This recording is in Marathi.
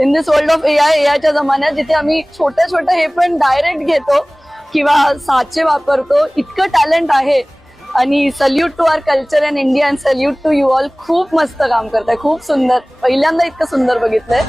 इन दिस वर्ल्ड ऑफ एआयच्या जमान्यात जिथे आम्ही छोट्या छोट्या हे पण डायरेक्ट घेतो किंवा साचे वापरतो, इतकं टॅलेंट आहे. आणि salute to our culture and India and salute to you all. खूप मस्त काम करताय, खूप सुंदर. पहिल्यांदा इतकं सुंदर बघितलंय.